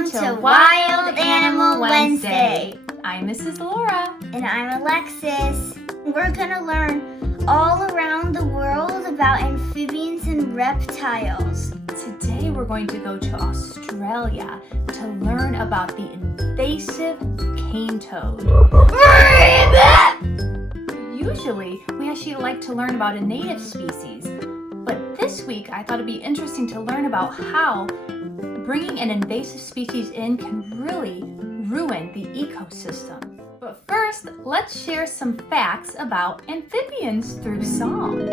Welcome to Wild Animal Wednesday. I'm Mrs. Laura. And I'm Alexis. We're going to learn all around the world about amphibians and reptiles. Today we're going to go to Australia to learn about the invasive CaneToad. Usually we actually like to learn about a native species, but this week I thought it'd be interesting to learn about how bringing an invasive species in can really ruin the ecosystem. But first, let's share some facts about amphibians through song.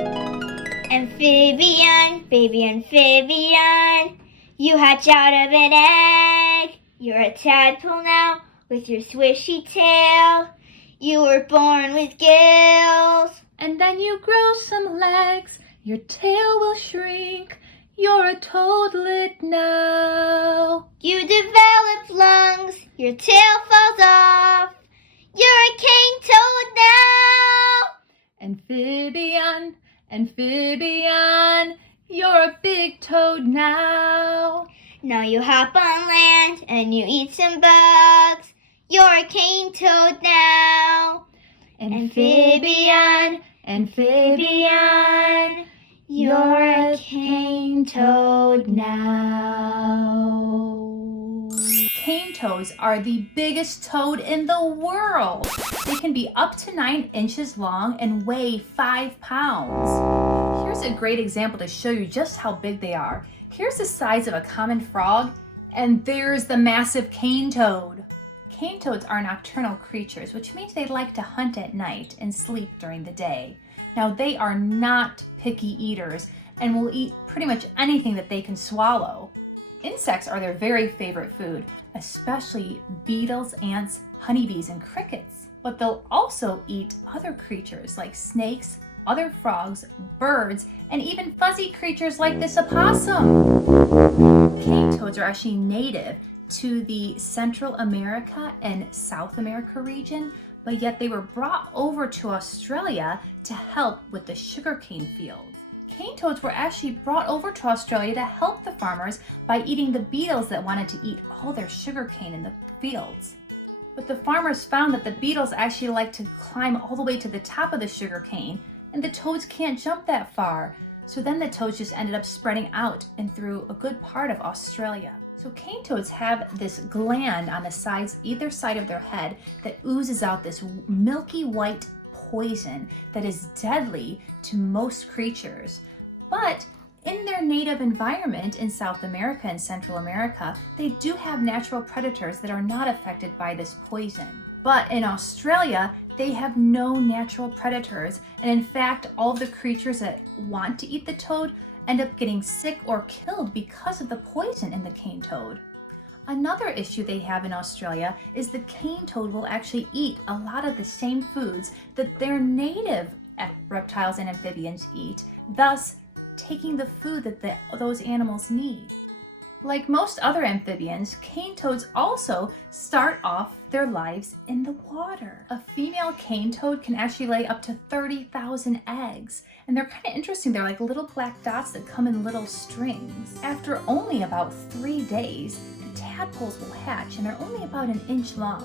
Amphibian, baby amphibian, you hatch out of an egg. You're a tadpole now with your swishy tail. You were born with gills. And then you grow some legs, your tail will shrink. You're a toadlet now. You develop lungs, your tail falls off. You're a CaneToad now. Amphibian, amphibian, you're a big toad now. Now you hop on land and you eat some bugs. You're a CaneToad now. Amphibian, amphibian, you're a CaneToad now. CaneToads are the biggest toad in the world. They can be up to 9 inches long and weigh 5 pounds. Here's a great example to show you just how big they are. Here's the size of a common frog, and there's the massive CaneToad. CaneToads are nocturnal creatures, which means they like to hunt at night and sleep during the day. Now, they are not picky eaters and will eat pretty much anything that they can swallow. Insects are their very favorite food, especially beetles, ants, honeybees, and crickets. But they'll also eat other creatures like snakes, other frogs, birds, and even fuzzy creatures like this opossum. CaneToads are actually native to the Central America and South America region, but yet they were brought over to Australia to help with the sugarcane fields. CaneToads were actually brought over to Australia to help the farmers by eating the beetles that wanted to eat all their sugarcane in the fields. But the farmers found that the beetles actually like to climb all the way to the top of the sugarcane, and the toads can't jump that far. So then the toads just ended up spreading out and through a good part of Australia. So CaneToads have this gland on the sides, either side of their head, that oozes out this milky white poison that is deadly to most creatures. But in their native environment in South America and Central America, they do have natural predators that are not affected by this poison. But in Australia, they have no natural predators, and in fact, all the creatures that want to eat the toad end up getting sick or killed because of the poison in the CaneToad. Another issue they have in Australia is the CaneToad will actually eat a lot of the same foods that their native reptiles and amphibians eat, thus taking the food that those animals need. Like most other amphibians, CaneToads also start off their lives in the water. A female CaneToad can actually lay up to 30,000 eggs, and they're kind of interesting. They're like little black dots that come in little strings. After only about 3 days, the tadpoles will hatch, and they're only about 1 inch long.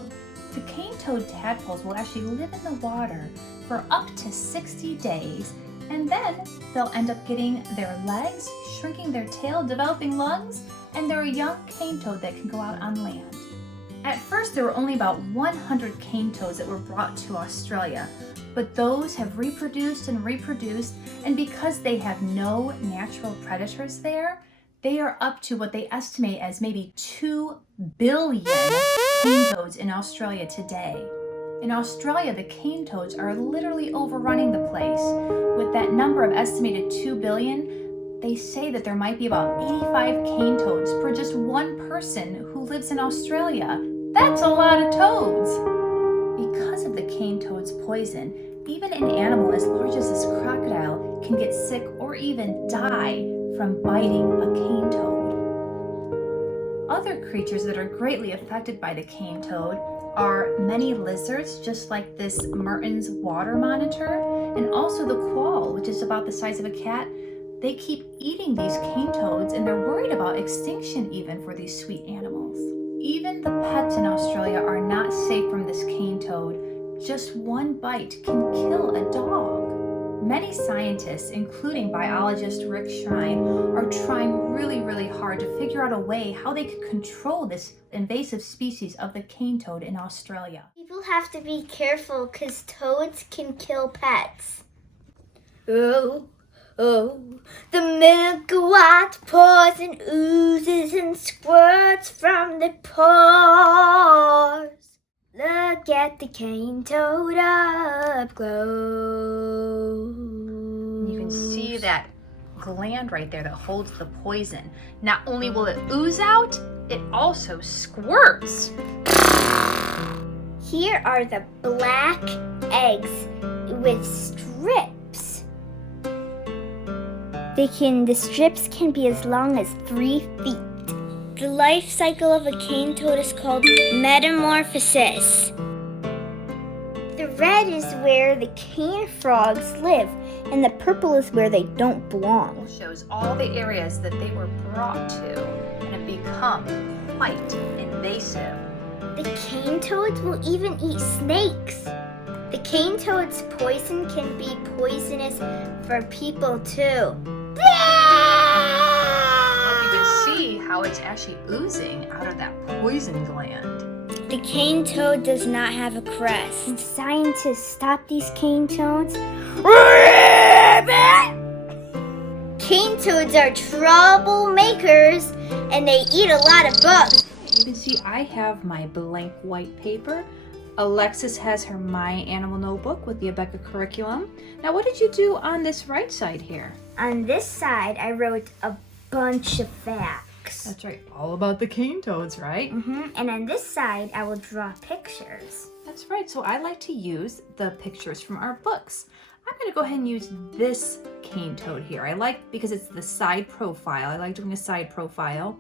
The CaneToad tadpoles will actually live in the water for up to 60 days, and then they'll end up getting their legs, shrinking their tail, developing lungs, and they're a young CaneToad that can go out on land. At first, there were only about 100 CaneToads that were brought to Australia, but those have reproduced, and because they have no natural predators there, they are up to what they estimate as maybe 2 billion CaneToads in Australia today. In Australia, the CaneToads are literally overrunning the place. With that number of estimated 2 billion, they say that there might be about 85 CaneToads per just one person who lives in Australia. That's a lot of toads! Because of the CaneToad's poison, even an animal as large as this crocodile can get sick or even die from biting a CaneToad. Other creatures that are greatly affected by the CaneToad are many lizards, just like this Mertens water monitor, and also the quoll, which is about the size of a cat. They keep eating these CaneToads, and they're worried about extinction even for these sweet animals. Even the pets in Australia are not safe from this cane toad. Just one bite can kill a dog. Many scientists, including biologist Rick Schrein, are trying really hard to figure out a way how they could control this invasive species of the cane toad in Australia. People have to be careful because toads can kill pets. Oh, the milky white poison oozes and squirts from the pores. Look at the cane toad up close. You can see that gland right there that holds the poison. Not only will it ooze out, it also squirts. Here are the black eggs with strips. The strips can be as long as 3 feet. The life cycle of a cane toad is called metamorphosis. The red is where the cane frogs live, and the purple is where they don't belong. It shows all the areas that they were brought to and have become quite invasive. The cane toads will even eat snakes. The cane toad's poison can be poisonous for people too. You can see how it's actually oozing out of that poison gland. The cane toad does not have a crest. Can scientists stop these cane toads? Cane toads are troublemakers and they eat a lot of bugs. You can see I have my blank white paper. Alexis has her My Animal Notebook with the Abeka curriculum. Now, what did you do on this right side here? On this side, I wrote a bunch of facts. That's right, all about the cane toads, right? And on this side, I will draw pictures. That's right, so I like to use the pictures from our books. I'm gonna go ahead and use this cane toad here. I like, because it's the side profile, I like doing a side profile.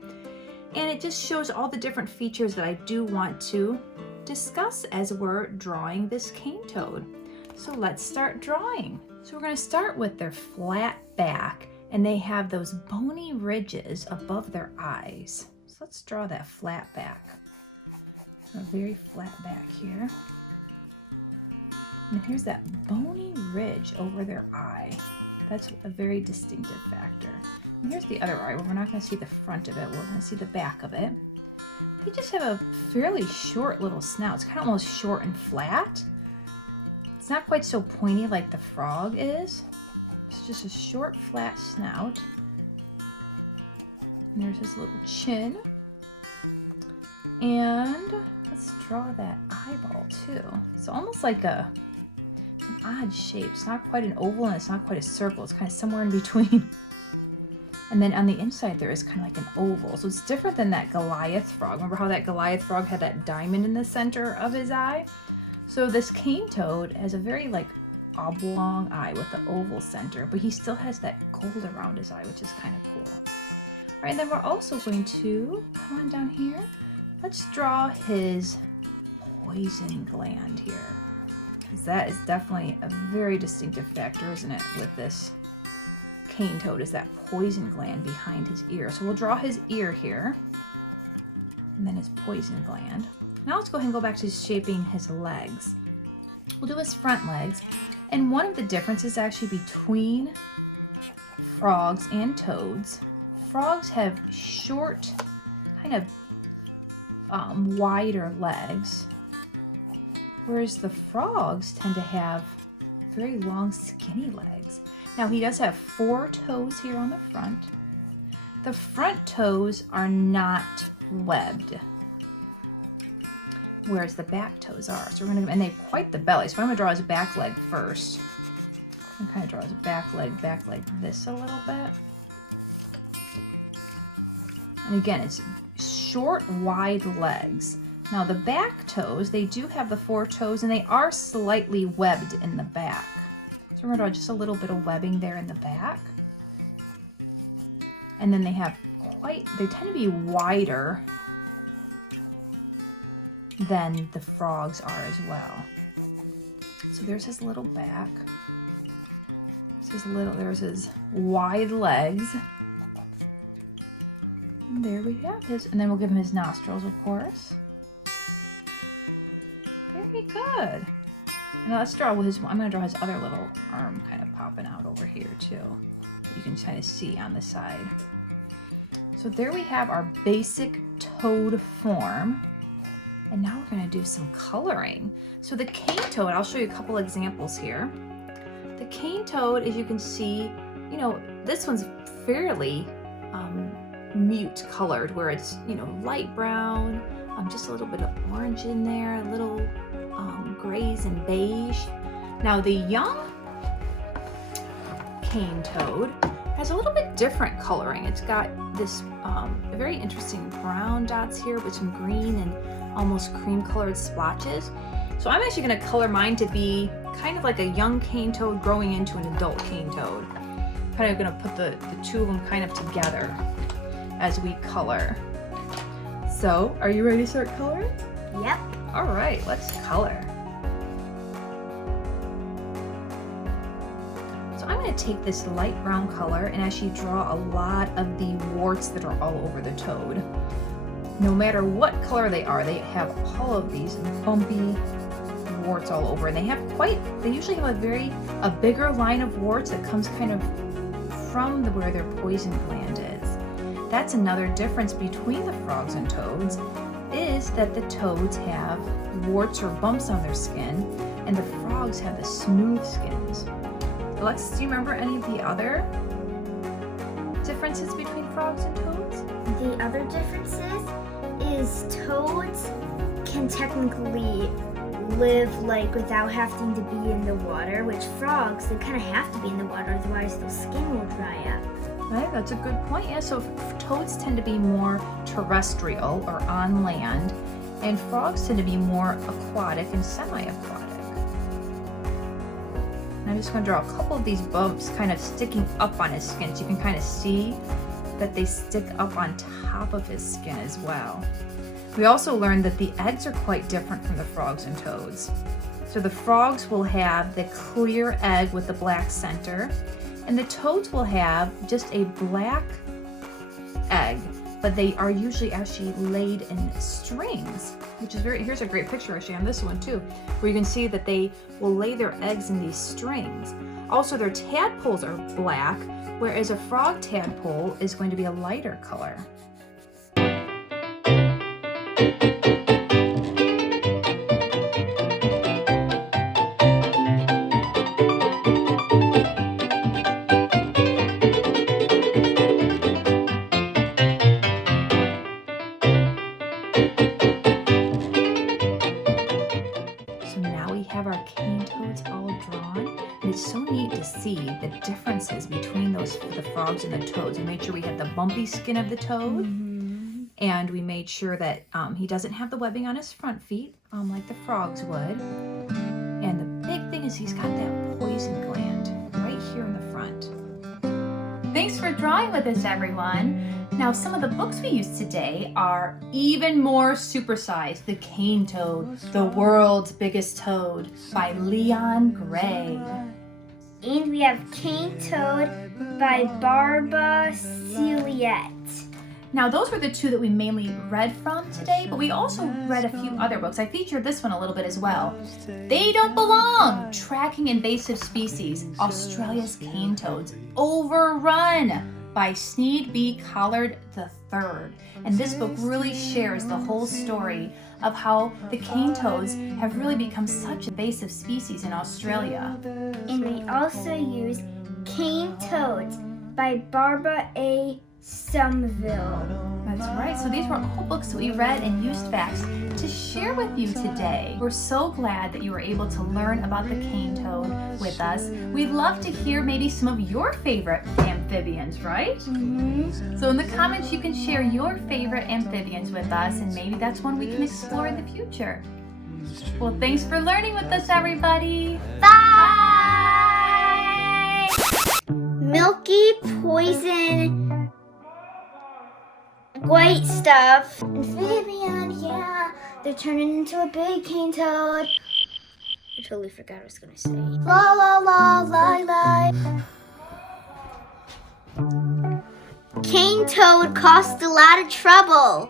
And it just shows all the different features that I do want to discuss as we're drawing this cane toad. So let's start drawing. So we're going to start with their flat back, and they have those bony ridges above their eyes. So let's draw that flat back. A very flat back here. And here's that bony ridge over their eye. That's a very distinctive factor. And here's the other eye, where we're not going to see the front of it, we're going to see the back of it. They just have a fairly short little snout. It's kind of almost short and flat. It's not quite so pointy like the frog is. It's just a short, flat snout. And there's his little chin. And let's draw that eyeball too. It's almost like an odd shape. It's not quite an oval and it's not quite a circle. It's kind of somewhere in between. And then on the inside there is kind of like an oval. So it's different than that Goliath frog. Remember how that Goliath frog had that diamond in the center of his eye? So this cane toad has a very like oblong eye with the oval center, but he still has that gold around his eye, which is kind of cool. All right, then we're also going to, come on down here, let's draw his poison gland here. Because that is definitely a very distinctive factor, isn't it, with this cane toad, is that poison gland behind his ear. So we'll draw his ear here, and then his poison gland. Now let's go ahead and go back to shaping his legs. We'll do his front legs, and one of the differences actually between frogs and toads, frogs have short, kind of wider legs, whereas the frogs tend to have very long, skinny legs. Now he does have 4 toes here on the front. The front toes are not webbed, whereas the back toes are. So we're gonna, and they have quite the belly. So I'm gonna draw his back leg first. I'm kind of draw his back leg this a little bit. And again, it's short, wide legs. Now the back toes, they do have the 4 toes and they are slightly webbed in the back. So we're gonna draw just a little bit of webbing there in the back. And then they have they tend to be wider than the frogs are as well. So there's his little back. There's his wide legs. And And there we have his, and then we'll give him his nostrils, of course. Very good. And let's draw his, I'm gonna draw his other little arm kind of popping out over here too. You can kind of see on the side. So there we have our basic toad form. And now we're gonna do some coloring. So the CaneToad, I'll show you a couple examples here. The CaneToad, as you can see, you know, this one's fairly mute colored, where it's, you know, light brown, just a little bit of orange in there, a little grays and beige. Now the young CaneToad has a little bit different coloring. It's got this very interesting brown dots here with some green and almost cream colored splotches. So I'm actually going to color mine to be kind of like a young CaneToad growing into an adult CaneToad. Kind of going to put the two of them kind of together as we color. So, are you ready to start coloring? Yep. All right, let's color. So I'm going to take this light brown color and actually draw a lot of the warts that are all over the toad. No matter what color they are, they have all of these bumpy warts all over, and they usually have a bigger line of warts that comes kind of from where their poison gland is. That's another difference between the frogs and toads, is that the toads have warts or bumps on their skin, and the frogs have the smooth skins. Alexis, do you remember any of the other differences between frogs and toads? The other differences is toads can technically live like without having to be in the water, which frogs, they kind of have to be in the water, otherwise their skin will dry up. Right, that's a good point. Yeah, so toads tend to be more terrestrial or on land, and frogs tend to be more aquatic and semi-aquatic. And I'm just going to draw a couple of these bumps kind of sticking up on his skin, so you can kind of see that they stick up on top of his skin as well. We also learned that the eggs are quite different from the frogs and toads. So the frogs will have the clear egg with the black center, and the toads will have just a black egg, but they are usually actually laid in strings, which is here's a great picture actually on this one too, where you can see that they will lay their eggs in these strings. Also, their tadpoles are black, whereas a frog tadpole is going to be a lighter color. The differences between the frogs and the toads. We made sure we had the bumpy skin of the toad, and we made sure that he doesn't have the webbing on his front feet like the frogs would. And the big thing is he's got that poison gland right here in the front. Thanks for drawing with us, everyone. Now, some of the books we used today are Even More Supersized, The CaneToad, The World's Biggest Toad by Leon Gray. And we have CaneToad by Barbara Celiette. Now, those were the two that we mainly read from today, but we also read a few other books. I featured this one a little bit as well. They Don't Belong, Tracking Invasive Species, Australia's CaneToads, Overrun by Sneed B. Collard III. And this book really shares the whole story of how the CaneToads have really become such invasive species in Australia. And we also use CaneToads by Barbara A. Somerville. That's right. So these were all books that we read and used facts to share with you today. We're so glad that you were able to learn about the CaneToad with us. We'd love to hear maybe some of your favorite amphibians, right? Mm-hmm. So in the comments you can share your favorite amphibians with us, and maybe that's one we can explore in the future. Well, thanks for learning with us, everybody. Bye! Milky poison white stuff. Amphibian, yeah. They're turning into a big CaneToad. I totally forgot what I was gonna say. La la la la la. Cane CaneToad caused a lot of trouble.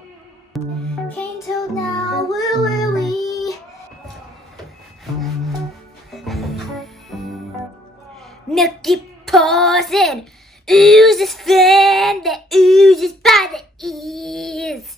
CaneToad now, woo woo wee. Milky paws and oozes phlegm that oozes by the ears.